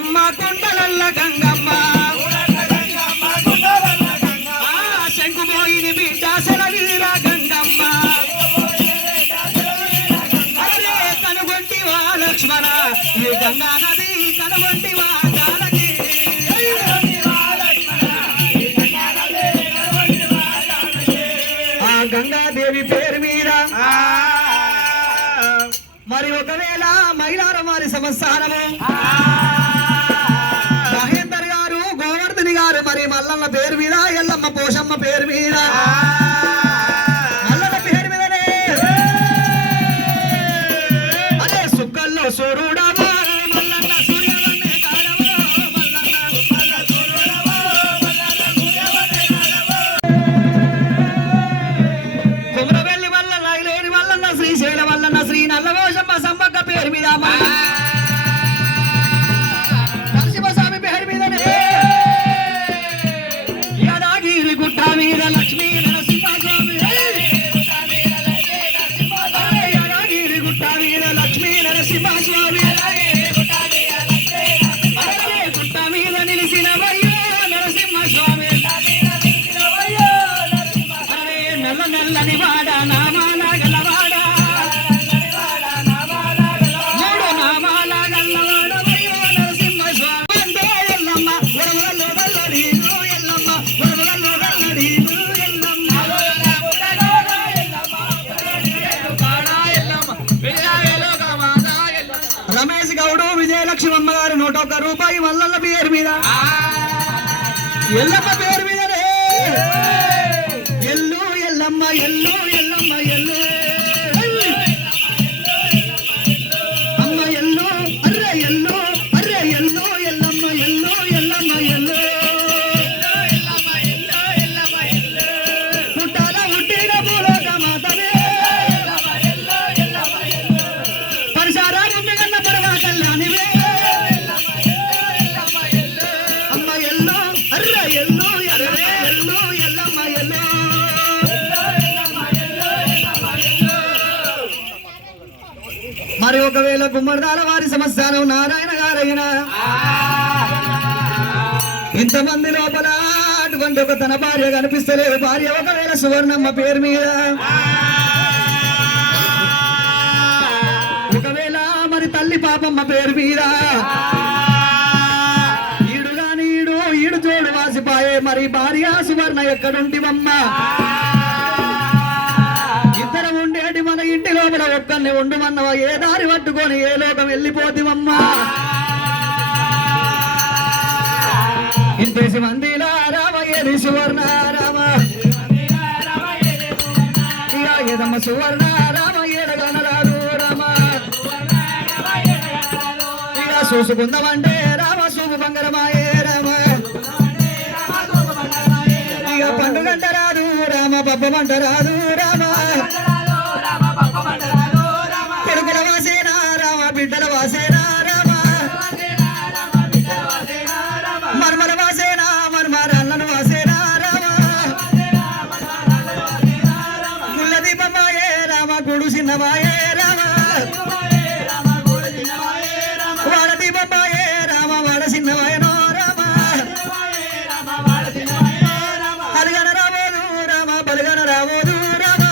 గంగమ్మ కుండలల్ల గంగమ్మ శంకుపోయిని బిడ్డ సెలవీర గంగమ్మ అరే కనుగొంటివా లక్ష్మణ ఈ గంగా నది కనుగొంటివా జానకి ఆ గంగాదేవి పేరు మీద మరి ఒకవేళ మైలార వారి సంస్థానము మహేందర్ గారు గోవర్ధని గారు మరి మల్లన్న పేరు మీద ఎల్లమ్మ పోషమ్మ పేరు మీద మల్లన్న పేరు మీదనే అదే సుక్కల్లో సూర్యుడవో మల్లన్న సూర్యవన్నే కాడవో మల్లన్న సూర్యుడవో మల్లన్న సూర్యవన్నే కాడవో కుమరవెల్లి మల్లన్న ఇలేని మల్లన్న శ్రీశైల మల్లన్న శ్రీ నల్లవోషమ్మ సమ్మక్క పేరు మీద నరసింహస్వామి పేరు మీదనే యాదగిరి గుట్ట మీద లక్ష్మీ నరసింహస్వామి యాదగిరి గుట్ట మీద లక్ష్మీ నరసింహస్వామి గుట్ట మీద నిలిసినవయ్యో నరసింహస్వామి నల్ల నల్లని వాడ నామాల గలవాడ మూడు నామాల గల్లవాడవయ్యో నరసింహస్వామి అందే ఎల్లమ్మ వరవల్లో వల్లరీను ఎల్లమ్మ వరవల్లో వల్లరీను ఎల్లమ్మ రమేష్ గౌడు విజయలక్ష్మమ్మ గారు 101 రూపాయి మల్లన్న పేరు మీద ఎల్లమ్మ పేరు మీదనే ఎల్లు ఎల్లమ్మ ఎల్లు ఎల్లమ్మ ఎల్లు అమ్మ ఎల్లు అర్రె ఎల్లు ఎల్లమ్మ ఎల్లు ఎల్లమ్మ ఎల్లు పుట్టాల పుట్టిన భూలోక మాతవే పరిసారా పుట్టిన పరమ కళ్యాణివే అమ్మ ఎల్లు అర్రె ఎల్లు ఎల్లమ్మ ఎల్లు మరి ఒకవేళ గుమ్మడిదాల వారి సంస్థానం నారాయణ గారైనా ఇంతమంది లోపల అటువంటి ఒక తన భార్య కనిపిస్తలేదు భార్య ఒకవేళ సువర్ణమ్మ పేరు మీద ఒకవేళ మరి తల్లి పాపమ్మ పేరు మీద ఈడుగాని ఈడు జోడు వాసిపాయే మరి భార్య సువర్ణ ఎక్కడుంటివమ్మ ఇద్దరం ఉండేటి మన ఇంటి లోపల ఒక్కరిని ఉండుమన్నవా ఏ దారి పట్టుకొని ఏ లోకం వెళ్ళిపోతివమ్మా ఇంతేసి మందిలా రామ ఏది సువర్ణ రామ ఇక ఏదమ్మ సువర్ణ రామ ఏడగనరాదు రామ ఇక చూసుకుందామంటే రామ సూపు బంగారమాయే రామ ఇక పండుగంట రాదు రామ పబ్బమంట రాదు రామ కొడుకుల వాసేనా రామ బిడ్డల వాసేనా రామ మర్మల వాసేనా మర్మరన్నను వాసేనా రామ గుళ్ళ దీపమాయే రామ గుడు చిన్నమాయే రామ వాడ దీపమాయే రామ వాడ చిన్నమాయనో రామ అలగన రాబోదు రామ బలగన రాబోదు రామ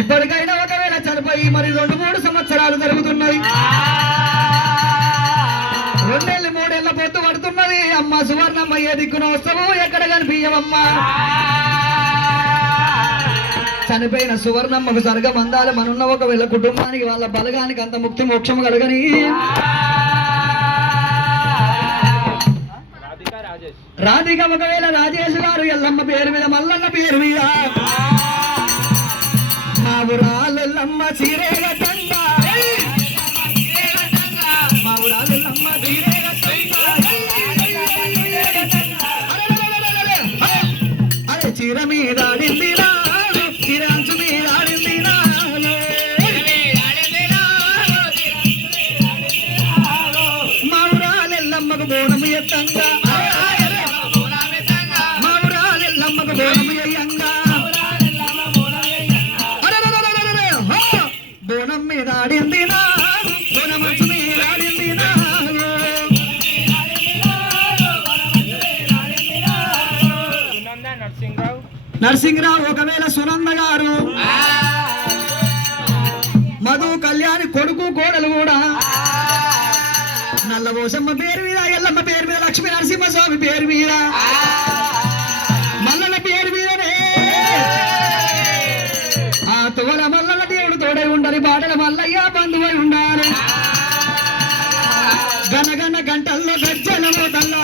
ఇప్పటికైనా ఒకవేళ చనిపోయి మరి 2-3 సంవత్సరాలు జరుగుతున్నాయి 2 ఏళ్ళు 3 ఏళ్ళ పొత్తు పడుతున్నది అమ్మ సువర్ణమ్మ ఏ దిక్కున వస్తావు ఎక్కడ కనిపించవమ్మా చనిపోయిన సువర్ణమ్మకు స్వర్గం అందాలి మనున్న ఒకవేళ కుటుంబానికి వాళ్ళ బలగానికి అంత ముక్తి మోక్షము కలగని రాధిక ఒకవేళ రాజేష్ గారు ఎల్లమ్మ పేరు మీద మల్లన్న పేరు మీద మా ఊరాలెల్లమ్మ చీరేగట్టంగా మా ఊరాలెల్లమ్మ చీరేగట్టంగా అరే చీర మీద ఆడింది నాడు చీరంచు మీద ఆడింది నాడు మా ఊరాలెల్లమ్మకు బోనము ఎత్తంగా మా ఊరాలెల్లమ్మకు బోనము ఎయ్యంగా బోనం మీద ఆడింది నాడు బోనమంచు మీద నరసింహరావు ఒకవేళ సునంద గారు మధు కళ్యాణి కొడుకు కోడలు కూడా నల్లబోసమ్మ పేరు మీద ఎల్లమ్మ పేరు మీద లక్ష్మీ నరసింహస్వామి పేరు మీద మల్లల పేరు మీదనే ఆ తువల మల్లల దేవుడు తోడై ఉండాలి బాటల మల్లయ్య బంధువై ఉండాలి గనగన గంటల్లో గజ్జలమో తల్లో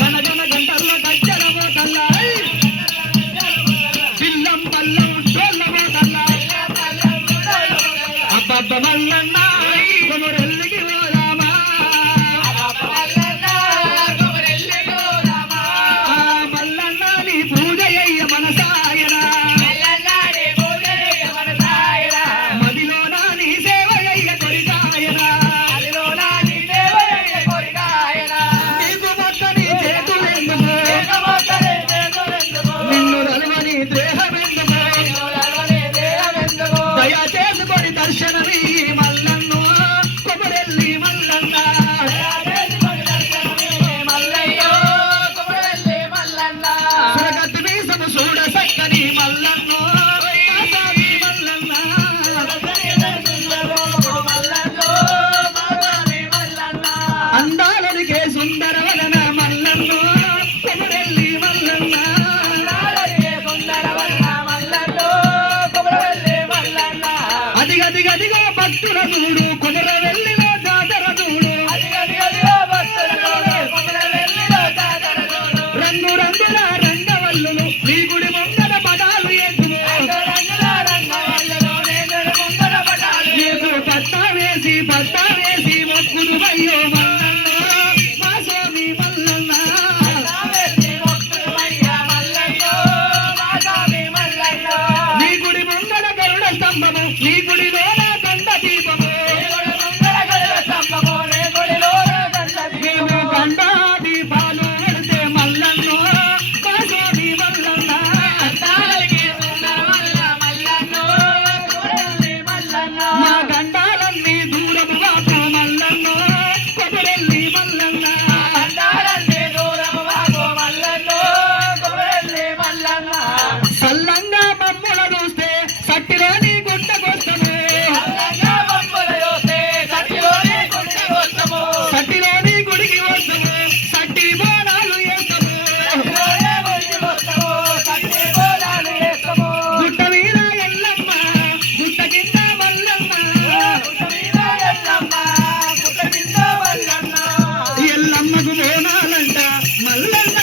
గనగన గంటల్లో గజ్జలమో తల్లో పిల్లం పల్లం డోల్లమో తల్లో అబ్బబ్బ మల్లన్న కొమరెల్లికి పోదామా మల్లన్న నీ పూజ అయ్య మనసాయనా మదిలోన నీ సేవ అయ్య కొరికాయనా నీకు మొత్తని చేతులెందుకు నిన్ను నలువని దేహమెందుకు దయా చేసుకొని దర్శనమీ మల్లన్ను కొమరెల్లి మల్లన్న సురగతి మీసము చూడ సక్కని మల్లన్ను ఆసామి మల్లన్న అందాలనికే సుందరవదన మల్లన్ను కొమరెల్లి మల్లన్న అదిగదిగదిగో భక్తుల చూడు కొమరవెల్లిలో జాతర చూడు రంగు రంగుల రంగవల్లులు నీ గుడి ముందర పదాలు ఎదురు నీకు పట్టా వేసి మొక్కులు అయ్యో మల్లన్న మా స్వామి మల్లన్న నీ గుడి ముందర గరుడ స్తంభము నీ గుడిలోన దండ దీపము మేము గండ దీపాలు పెడితే మల్లన్ను మా స్వామి మల్లన్న మా గండాలన్నీ దూరము కాకు మల్లన్ను కొమరెల్లి మల్లన్న సల్లంగా మమ్ముల చూస్తే సట్టిలోని గుట్టకొస్తమే సట్టిలోని గుడికి వస్తాము సట్టి బోనాలు వేస్తాము గుట్ట మీద ఎల్లమ్మ గుట్ట కింద మల్లమ్మ ఎల్లమ్మకు బోనాలంట మల్లన్న